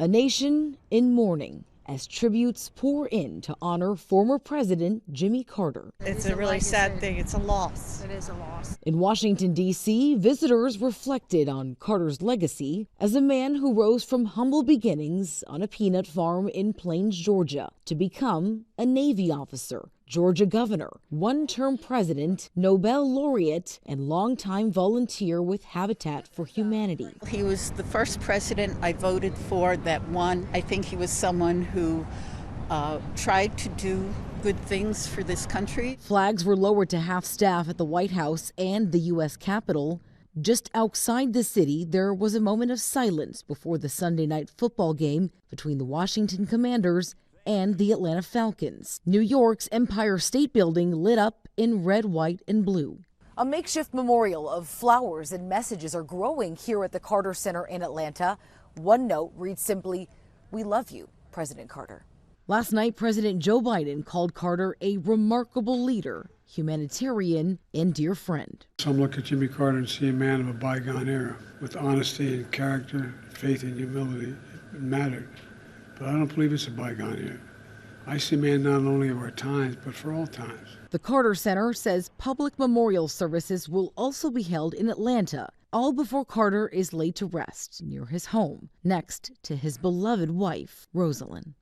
A nation in mourning as tributes pour in to honor former President Jimmy Carter. It's a really sad thing. It's a loss. It is a loss. In Washington, D.C., visitors reflected on Carter's legacy as a man who rose from humble beginnings on a peanut farm in Plains, Georgia, to become a Navy officer, Georgia governor, one-term president, Nobel laureate, and longtime volunteer with Habitat for Humanity. He was the first president I voted for that won. I think he was someone who tried to do good things for this country. Flags were lowered to half-staff at the White House and the U.S. Capitol. Just outside the city, there was a moment of silence before the Sunday night football game between the Washington Commanders and the Atlanta Falcons. New York's Empire State Building lit up in red, white, and blue. A makeshift memorial of flowers and messages are growing here at the Carter Center in Atlanta. One note reads simply, "We love you, President Carter." Last night, President Joe Biden called Carter a remarkable leader, humanitarian, and dear friend. Some look at Jimmy Carter and see a man of a bygone era with honesty and character, faith and humility. It mattered. But I don't believe it's a bygone era. I see a man not only of our times, but for all times. The Carter Center says public memorial services will also be held in Atlanta, all before Carter is laid to rest near his home, next to his beloved wife, Rosalind.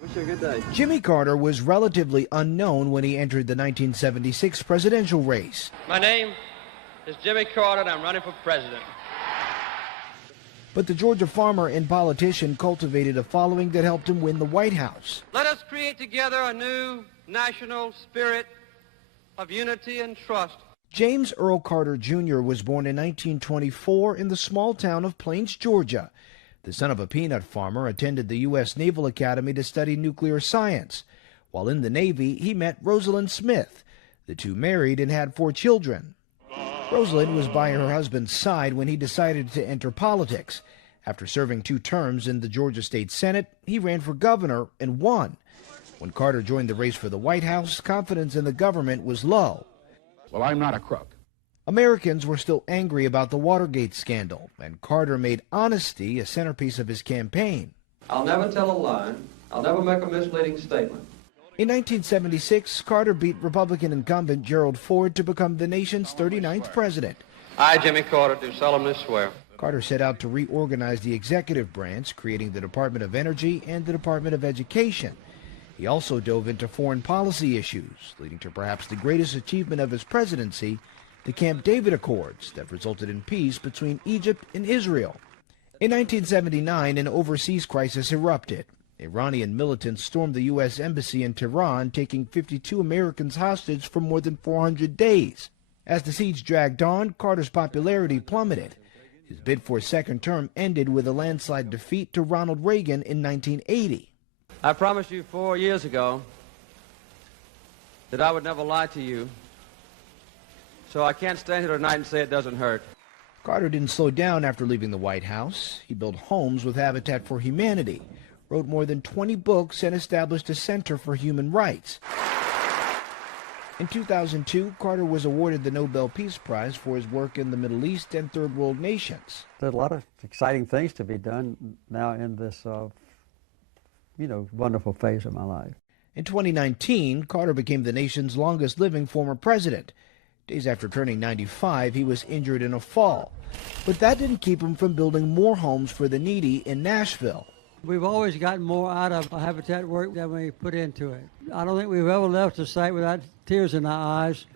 Wish you a good day. Jimmy Carter was relatively unknown when he entered the 1976 presidential race. My name is Jimmy Carter, and I'm running for president. But the Georgia farmer and politician cultivated a following that helped him win the White House. Let us create together a new national spirit of unity and trust. James Earl Carter Jr. was born in 1924 in the small town of Plains, Georgia. The son of a peanut farmer, attended the U.S. Naval Academy to study nuclear science. While in the Navy, he met Rosalind Smith. The two married and had 4 children. Rosalind was by her husband's side when he decided to enter politics. After serving 2 terms in the Georgia State Senate, he ran for governor and won. When Carter joined the race for the White House, confidence in the government was low. Well, I'm not a crook. Americans were still angry about the Watergate scandal, and Carter made honesty a centerpiece of his campaign. I'll never tell a lie. I'll never make a misleading statement. In 1976, Carter beat Republican incumbent Gerald Ford to become the nation's 39th president. I, Jimmy Carter, do solemnly swear. Carter set out to reorganize the executive branch, creating the Department of Energy and the Department of Education. He also dove into foreign policy issues, leading to perhaps the greatest achievement of his presidency, the Camp David Accords that resulted in peace between Egypt and Israel. In 1979, an overseas crisis erupted. Iranian militants stormed the U.S. Embassy in Tehran, taking 52 Americans hostage for more than 400 days. As the siege dragged on, Carter's popularity plummeted. His bid for a second term ended with a landslide defeat to Ronald Reagan in 1980. I promised you 4 years ago that I would never lie to you, so I can't stand here tonight and say it doesn't hurt. Carter didn't slow down after leaving the White House. He built homes with Habitat for Humanity, wrote more than 20 books, and established a Center for Human Rights. In 2002, Carter was awarded the Nobel Peace Prize for his work in the Middle East and Third World nations. There's a lot of exciting things to be done now in this, wonderful phase of my life. In 2019, Carter became the nation's longest living former president. Days after turning 95, he was injured in a fall. But that didn't keep him from building more homes for the needy in Nashville. We've always gotten more out of habitat work than we put into it. I don't think we've ever left the site without tears in our eyes.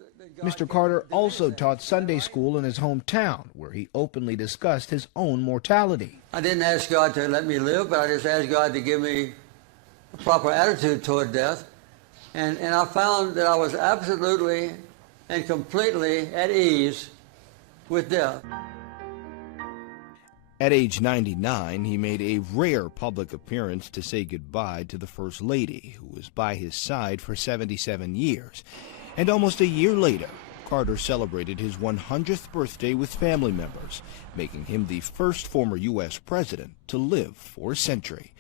Mr. Carter also taught Sunday school in his hometown, where he openly discussed his own mortality. I didn't ask God to let me live, but I just asked God to give me a proper attitude toward death. And I found that I was absolutely and completely at ease with death. At age 99, he made a rare public appearance to say goodbye to the First Lady, who was by his side for 77 years. And almost a year later, Carter celebrated his 100th birthday with family members, making him the first former U.S. president to live for a century.